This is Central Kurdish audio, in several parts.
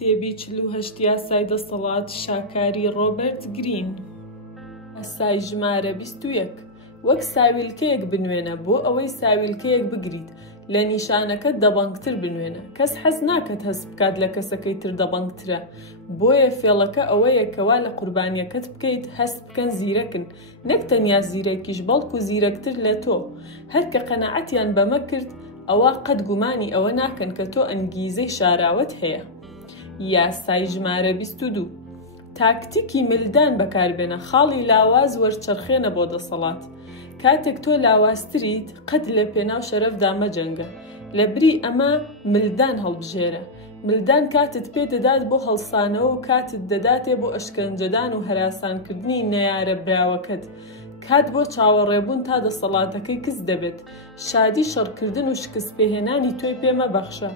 کتێبی 48 یاسای دەسەڵات شاکاری ڕۆبەرت گرین. یاسای ژمارە 21. وەک ساویلکەیەک بنوێنە بۆ ئەوەی ساویلکەیەک بگریت. لە نیشانەکەت دەبەنگتر بنوێنە. کەس حەز ناکات هەست بکات لە کەسەکەی تر دەبەنگترە. بۆیە فێڵەکە ئەوەیە کەوا لە قوربانیەکەت بکەیت هەست بکەن زیرەکن. نەک تەنیا زیرەکیش بەڵکو زیرەکتر لە تۆ. هەر کە قەنەعەتیان بەمە کرد ئەوە قەت گومانی ئەوە ناکەن کە تۆ ئەنگیزەی شاراوت هەیە. یاسای ژمارە 22. تاکتیکی ملدان بەکاربێنە. خاڵی لاواز وەرچەرخێنە بۆ دەسەڵات. کاتێک تۆ لاوازتریت قەت لە پێناو شەرەفدا مەجەنگە. لە بری ئەمە ملدان هەڵبژێرە. ملدان کاتت پێ دەدات بۆ هەڵسانەوە و کاتت دەداتێ بۆ ئەشکەنجەدان و هەراسانکردنی نەیارە براوەکەت. کات بۆ چاوەڕێبوون تا دەسەڵاتەکەی کەس دەبێت. شادی شەڕکردن و شکست پێهێنانی تۆی پێمەبەخشە.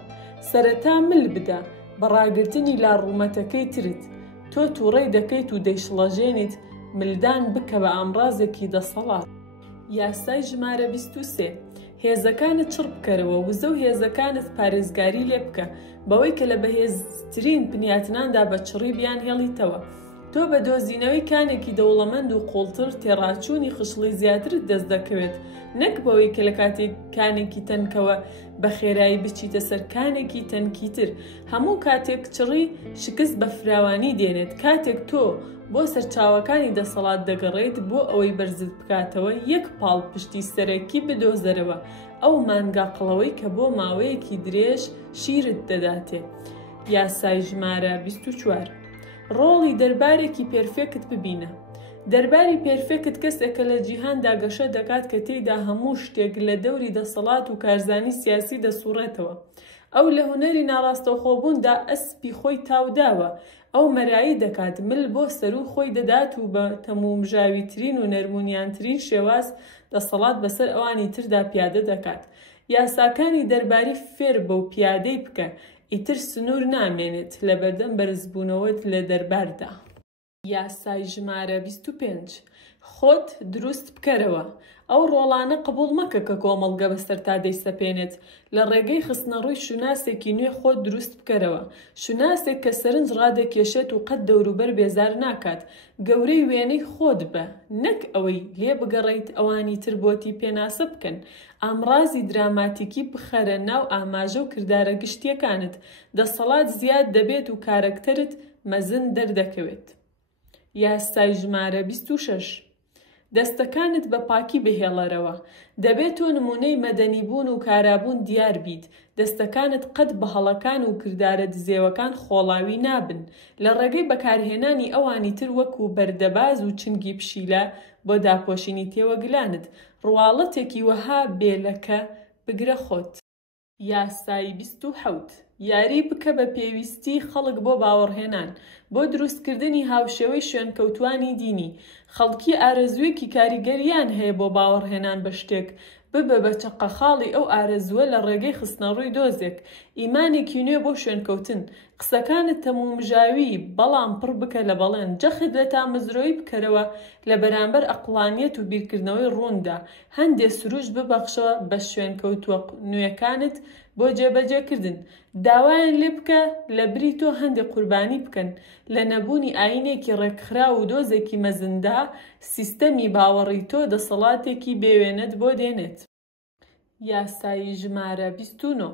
سەرەتا مل بدە بە ڕاگرتنی لاڕوومەتەکەی ترت. تۆ تووڕەی دەکەیت و دەیشڵەژێنیت. ملدان بکە بە ئامڕازێکی دەسەڵات. یاسای ژمارە 23. هێزەکانت چڕ بکەرەوە. وزە و هێزەکانت پارێزگاری لێ بکە بەوەی کە لە بەهێزترین بنیاتناندا بە چڕی بیان هێڵیتەوە. تۆ بە دۆزینەوەی کانێکی دەوڵەمەند و قوڵتر تێڕاچوونی خشڵی زیاترت دەست دەکەوێت. نەک بەوەی کە لە کاتێک کانێکی تەنکەوە بە خێرایی بچیتە سەر کانێکی تەنکیتر. هەموو کاتێک چڕی شکست بە فراوانی دێنێت. کاتێک تۆ بۆ سەرچاوەکانی دەسەڵات دەگەڕێت بۆ ئەوەی بەرزت بکاتەوە یەک پاڵ پشتی سەرەکی بدۆزەرەوە. ئەو مانگا قڵەوەی کە بۆ ماوەیەکی درێژ شیرت دەداتێ. یاسای ژمارە 24. ڕۆڵی دەربارێکی پێرفێکت ببینە. دەرباری پێرفێکت کەسێکە لە جیهاندا گەشە دەکات کە تێیدا هەموو شتێک لە دەوری دەسەڵات و کارزانی سیاسی دەسوڕێتەوە. ئەو لە هونەری ناڕاستەوخۆبووندا ئەسپی خۆی تاوداوە. ئەو مەرایی دەکات مل بۆ سەر و خۆی دەدات و بە تەمومژاویترین و نەرمونیانترین شێواز دەسەڵات بەسەر ئەوانی تردا پیادە دەکات. یاساکانی دەرباری فێر بە و پیادەی بکە. ئیتر سنوور نامێنێت لە بەردەم بەرزبوونەوەت لە دەرباردا. یاسای ژمارە 25. خۆت دروست بکەرەوە. ئەو ڕۆڵانە قبول مەکە کە کۆمەڵگە بەسەر تا دەیسەپێنێت. لە ڕێگەی خستنەڕووی شوناسێکی نوێ خۆت دروست بکەرەوە. شوناسێک کە سەرنج ڕادەکێشێت و قەت دەوروبەر بێزار ناکات. گەورەی وێنەی خۆت بە. نەک ئەوەی لێ بگەڕیت ئەوانی تر بۆتی پێناسە بکەن. ئامڕازی دراماتیکی بخەرە ناو ئاماژە و کردارە گشتیەکانت. دەسەڵات زیاد دەبێت و کارەکتەرت مەزن دەردەکەوێت. یاسای ژمارە 26. دەستەکانت بە پاکی بهێڵەرەوە. دەبێت تۆ نمونەی مەدەنیبوون و کارابوون دیار بیت. دەستەکانت قەت بە هەڵەکان و کردارە دزێوەکان خۆڵاوی نابن. لە ڕێگەی بەکارهێنانی ئەوانی تر وەکو بەردەباز و چنگی پشیلە بۆ داپۆشینی تێوەگلانت. ڕواڵەتێکی وەها بێلەکە بگرە خۆت. یاسای 27. یاری بکە بە پێویستی خەڵک بۆ باوەڕهێنان. بۆ دروستکردنی هاوشێوەی شوێنکەوتوانی دینی. خەڵکی ئارەزوویەکی کاریگەریان هەیە بۆ باوەڕهێنان بە شتێک. ببە بە چەقەخاڵی ئەو ئارەزووە لە ڕێگەی خستنەڕووی دۆزێک. ئیمانێکی نوێ بۆ شوێنکەوتن. قسەکانت تەمومژاوی بەڵام پڕ بکە لە بەڵێن. جەخت لە تامەزرۆیی بکەرەوە لە بەرامبەر ئەقڵانیەت و بیرکردنەوەی ڕووندا. هەندێ سروش ببەخشەوە بە شوێنکەوتووە نوێەکانت بۆ جێبەجێکردن. داوایان لێ بکە لە بری تۆ هەندێک قوربانی بکەن. لە نەبوونی ئاینێکی ڕێکخرا و دۆزێکی مەزندا سیستەمی باوەڕی تۆ دەسەڵاتێکی بێوێنەت بۆ دێنێت. یاسایی ژمارە 29.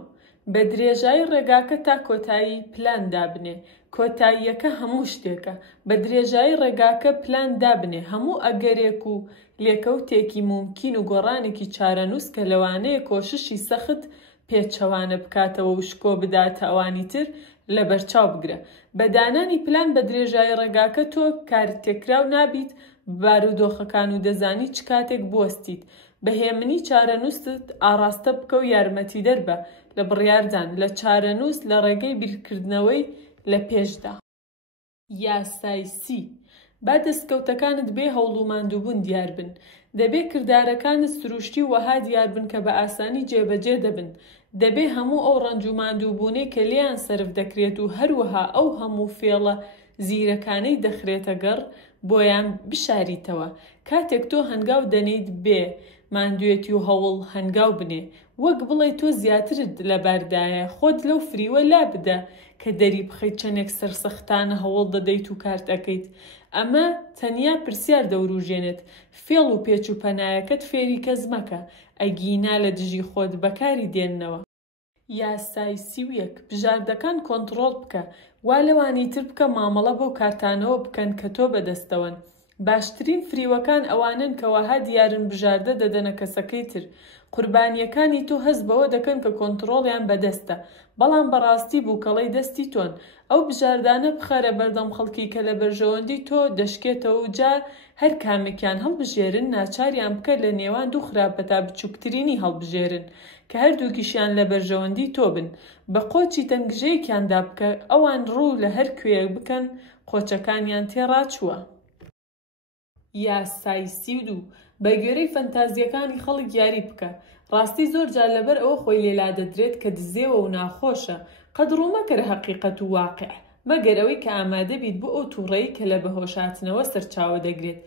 بە درێژایی ڕێگاکە تا کۆتایی پلان دابنێ. کۆتاییەکە هەموو شتێکە. بە درێژایی ڕێگاکە پلان دابنێ. هەموو ئەگەرێک و لێکەوتێکی مومکین و گۆڕانێکی چارەنووس کە لەوانەیە کۆششی سەخت پێچەوانە بکاتەوە و شکۆ بداتە ئەوانی تر لە بەرچاو بگرە. بە دانانی پلان بە درێژایی ڕێگاکە تۆ کارتێکراو نابیت بارودۆخەکان و دەزانی چ کاتێک بوەستیت. بەهێمنی چارەنووست ئاڕاستە بکە و یارمەتی دەربە لە بڕیاردان لە چارەنووس لە ڕێگەی بیرکردنەوەی لە پێشدا. یاسای 30. با دەستکەوتەکانت بێ هەوڵ و ماندووبوون دیار بن. دەبێ کردارەکانت سروشتی وەها دیار بن کە بە ئاسانی جێبەجێ دەبن. دەبێ هەموو ئەو ڕەنج و ماندووبوونەی کە لێیان سەرف دەکرێت و هەروەها ئەو هەموو فێڵە زیرەکانەی دەخرێتە گەڕ بۆیان بشاریتەوە. کاتێک تۆ هەنگاو دەنیت بێ ماندوێتی و هەوڵ هەنگاو بنێ. وەک بڵێ تۆ زیاترت لە باردایە. خۆت لەو فریوە لا بدە کە دەری بخەیت چەندێک سەرسەختانە هەوڵ دەدەیت و کارت ئەەکەیت. ئەمە تەنیا پرسیار دەوروژێنێت. فێڵ و پێچ و پەنایەکەت فێری کەس مەکە، ئەگینا لە دژی خۆت بەکاری دێننەوە. یاسای 31 بژاردەکان کۆنتڕۆڵ بکە، وا لەوانی تر بکە مامەڵە بەو کارتانەوە بکەن کە تۆ بەدەستەوەن. باشترین فریوەکان ئەوانن کە وەها دیارن بژاردە دەدەنە کەسەکەی تر. قوربانیەکانی تۆ هەست بەوە دەکەن کە کۆنتڕۆڵیان بەدەستە، بەڵام بەڕاستی بووکەڵەی دەستی تۆن. ئەو بژاردانە بخەرە بەردەم خەڵکی کە لە بەرژەوەندی تۆ دەشکێتەوە و جا هەر کامێکیان هەڵبژێرن ناچاریان بکە لە نێوان دوو خراپە تا بچووکترینی هەڵبژێرن کە هەردووکیشیان لە بەرژەوەندی تۆ بن. بە قۆچی تەنگژەیەکیاندا بکە ئەوان ڕوو لە هەر کوێیەک بکەن قۆچەکانیان تێڕاچووە. یاسای 32 بە گوێرەی فەنتازیەکانی خەڵک یاری بکە. ڕاستی زۆر جار لەبەر ئەوە خۆی لێلا دەدرێت کە دزێوە و ناخۆشە، قەدر و مەکەر حەقیقەت و واقع، مەگەر ئەوەی کە ئامادە بیت بۆ ئەو تووڕەی کە لە بەهۆشاتنەوە سەرچاوە دەگرێت.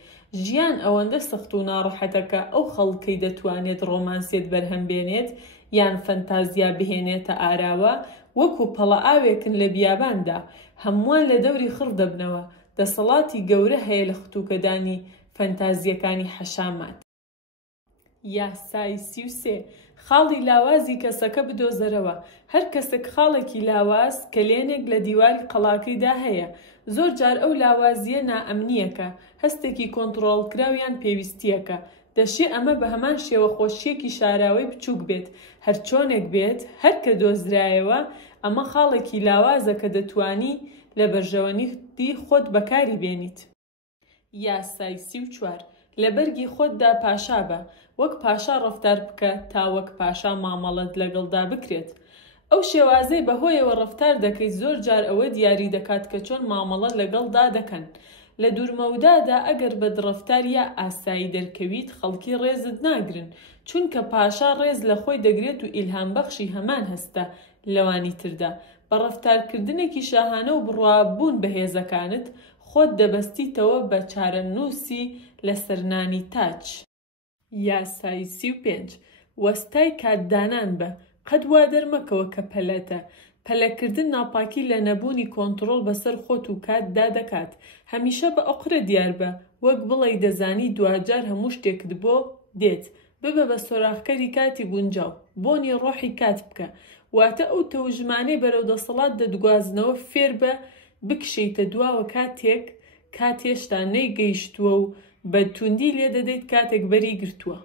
ژیان ئەوەندە سەخت و ناڕەحەتەکە ئەو خەڵکەی دەتوانێت ڕۆمانسێت بەرهەم بێنێت یان فەنتازیا بهێنێتە ئاراوە، وەکو پەڵە ئاوێکن لە بیاباندا، هەمووان لە دەوری خڕ دەبنەوە. دەسەڵاتی گەورە هەیە لە ختووکەدانی فەنتازیەکانی حەشامات. یاسای 33 خاڵی لاوازی کەسەکە بدۆزەرەوە. هەر کەسێک خاڵێکی لاواز کلێنێک لە دیواری قەڵاکەیدا هەیە، زۆر جار ئەو لاوازیە نائەمنیەکە، هەستێکی کۆنتڕۆڵکراویان پێویستیەکە. دەشێ ئەمە بە هەمان شێوە خۆشیەکی شاراوەی بچووک بێت، هەر چۆنێک بێت، هەر کە دۆزرایەوە، ئەمە خاڵێکی لاوازە کە دەتوانی لە بەرژەوەندی خۆت بەکاری بێنیت. یاسای 34 لە بەرگی خۆتدا پاشا بە، وەک پاشا ڕەفتار بکە تا وەک پاشا مامەڵەت لەگەڵدا بکرێت. ئەو شێوازەی بەهۆیەوە ڕەفتار دەکەیت زۆر جار ئەوە دیاری دەکات کە چۆن مامەڵە لەگەڵدا دەکەن. لە دوورمەودادا ئەگەر بەدڕەفتار یا ئاسایی دەرکەویت خەڵکی ڕێزت ناگرن، چونکە پاشا ڕێز لە خۆی دەگرێت و ئیلهام بەخشی هەمان هەستە لەوانی تردا. بە ڕەفتارکردنێکی شاهانە و بڕوابوون بە هێزەکانت خۆت دەبەستیتەوە بە چارەنووسی لەسەر نانی تاج. یاسای 35 وەستای کاتدانان بە، قەت وا دەرمەکەوە کە پەلەتە. پەلەکردن ناپاکی لە نەبوونی کۆنتڕۆڵ بەسەر خۆت و کاتدا دەکات. هەمیشە بە ئەقرە دیار بە، وەک بڵێ دەزانی دوجار هەموو شتێکت بۆ دێت. ببە بە سۆراخکەری کاتی گونجاو، بۆنی ڕۆحی کات بکە، واتە ئەو تەوژمانەی بەرەو دەسەڵات دەدوازنەوە فێر بە بکشیتە دواوە کات هێشتا نەیگەیشتووە و بە توندی لێ دەدەیت کاتێک بەری گرتووە.